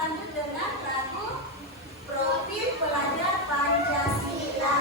lanjut dengan lagu Profil Pelajar Pancasila.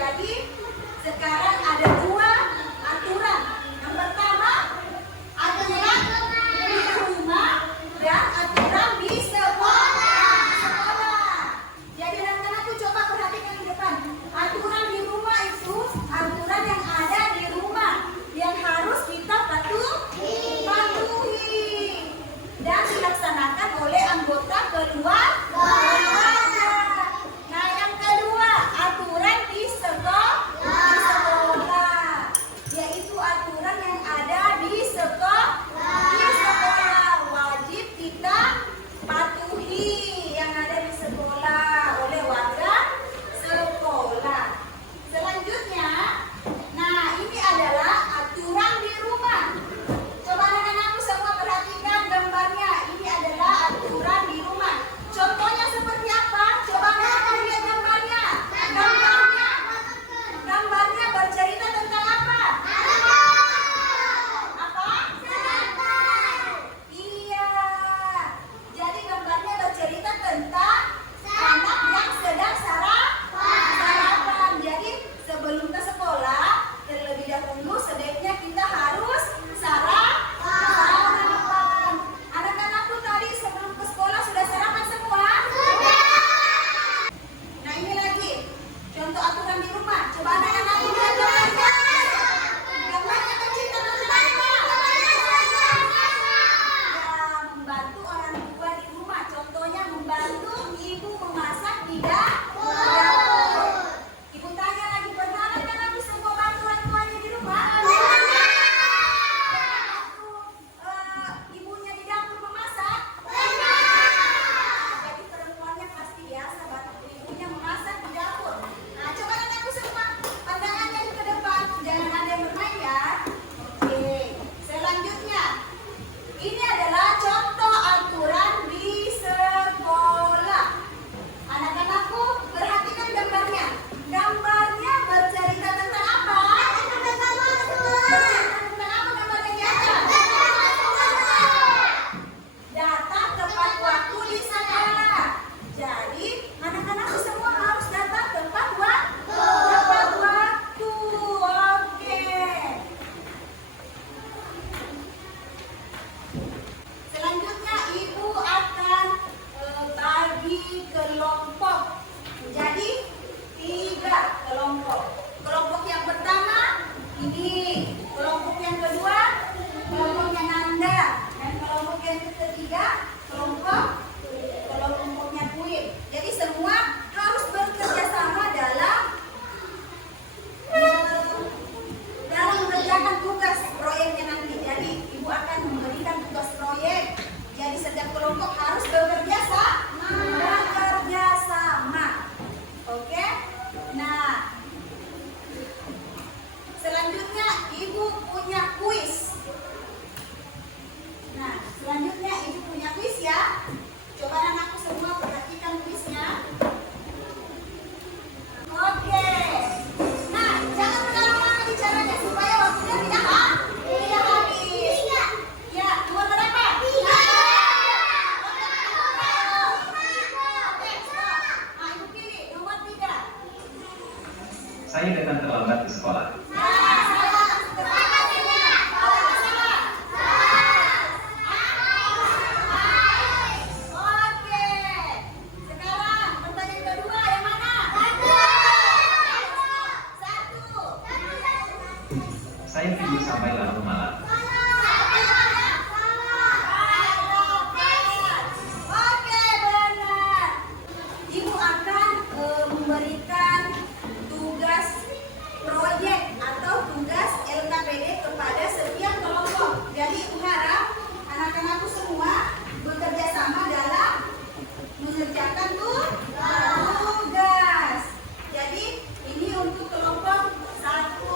Jadi sekarang ada dua aturan. Yang pertama aturan di rumah dan aturan di sekolah. Jadi anak-anakku coba perhatikan di depan. Aturan di rumah itu aturan yang ada di rumah yang harus kita patuhi dan dilaksanakan oleh anggota keluarga. Nah, yang kedua aturan di sekolah, yaitu aturan yang ada di sekolah wajib kita patuhi yang ada di sekolah oleh warga sekolah. Selanjutnya, nah ini adalah aturan di rumah. Coba anak-anakku semua perhatikan gambarnya. Ini adalah aturan di rumah. Contohnya seperti apa? Coba anak-anak lihat gambarnya. Gambarnya bercerita tentang apa? Apa? Iya. Jadi gambarnya bercerita tentang anak yang sedang sarapan. Jadi sebelum ke sekolah, terlebih dahulu sebaiknya kita harus sarapan. Anak-anakku tadi sebelum ke sekolah sudah sarapan semua? Nah, ini lagi contoh aturan di rumah. Coba anak-anakku lihat gambarnya. Gambarnya bercerita tentang apa? Ya, membantu orang tua di rumah. Contohnya membantu ibu memasak di dapur. Ibu tanya lagi, pernah anak-anakku semua bantu orang tuanya di rumah? Ibunya di dapur memasak? Jadi perempuannya pasti biasa bantu ibunya memasak di dapur. Nah, coba anakku semua pandangannya ke depan, jangan ada yang bermain ya. Oke, selanjutnya ini adalah contoh aturan di sekolah. Anak-anakku perhatikan gambarnya. Gambarnya bercerita tentang apa? Bercerita tentang apa gambarnya di atas? Datang tepat waktu di sekolah. Jadi anak-anakku semua harus datang tepat waktu. Oke. Selanjutnya ibu akan bagi kelompok. Jadi 3 kelompok. Kelompok yang pertama ini, kelompok yang kedua kelompoknya Nanda, dan kelompok yang ketiga kelompoknya Kuip. Jadi semua harus bekerja sama dalam mengerjakan tugas proyeknya nanti. Jadi ibu akan memberikan tugas proyek. Jadi setiap kelompok harus bekerja sama. Oke? Nah, selanjutnya ibu punya kuis. Nah, selanjutnya ibu punya kuis ya. Coba anakku semua perhatikan kuisnya. Oke. Nah, jangan lama-lama bicaranya supaya waktunya tidak habis. Ya, nomor berapa? 3. Oke, stop. Nah, ibu pilih nomor 3. Saya datang terlambat ke sekolah. Oke. Sekarang pertanyaan kedua yang mana? 1. Saya tidur sampai larut malam. Oke, benar. Ibu akan memberikan tugas proyek atau tugas LKPD kepada setiap kelompok. Jadi ibu harap anak-anakku semua bekerja sama dalam mengerjakan tugas. Jadi ini untuk kelompok 1.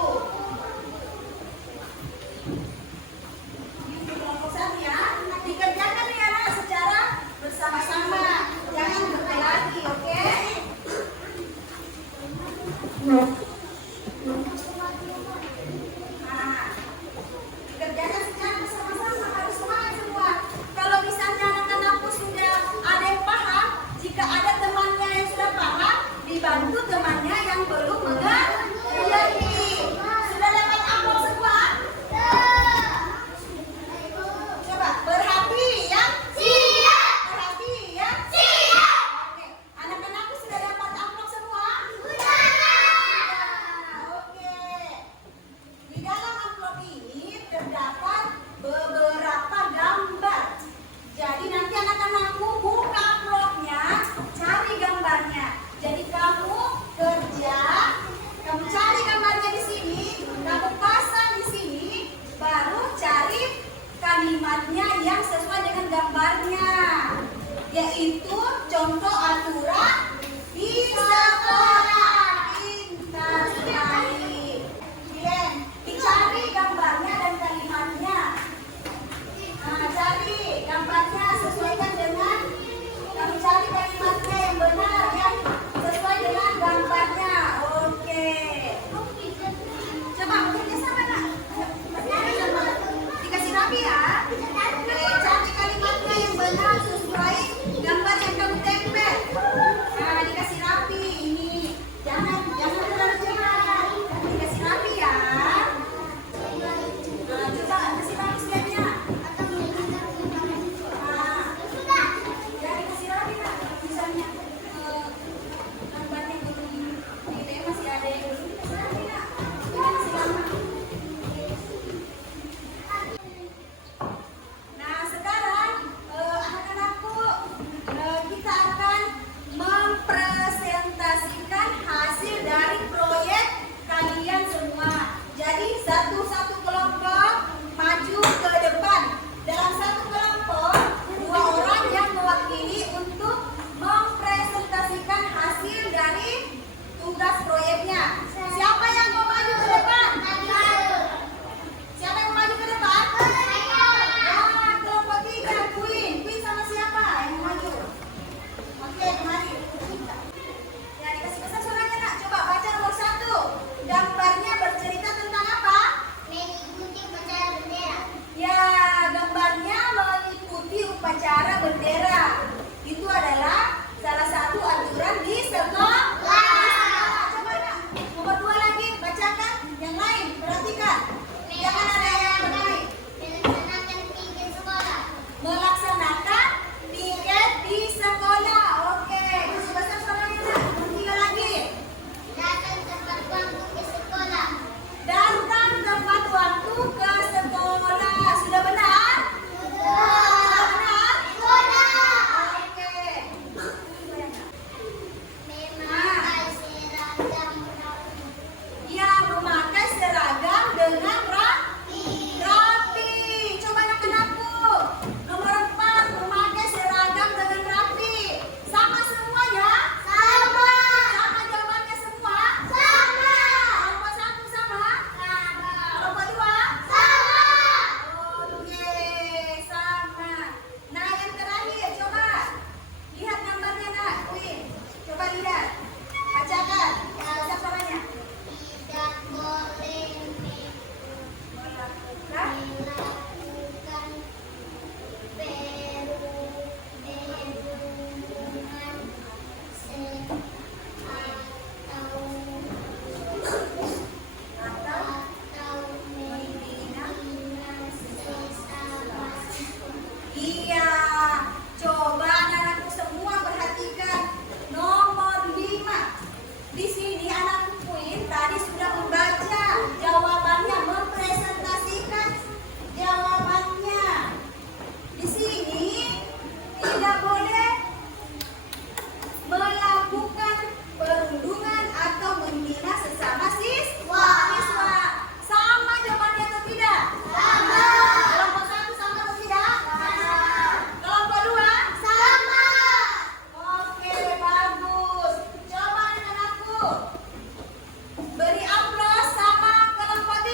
Beri aplaus sama kelompok 3.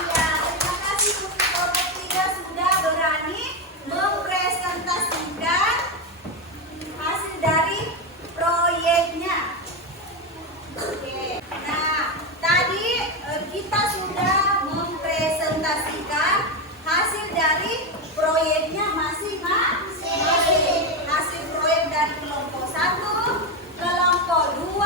Iya, terima kasih untuk kelompok 3 sudah berani mempresentasikan hasil dari proyeknya. Oke. Nah, tadi kita sudah mempresentasikan hasil dari proyeknya masing-masing. Hasil proyek dari kelompok 1, kelompok 2,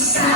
Saya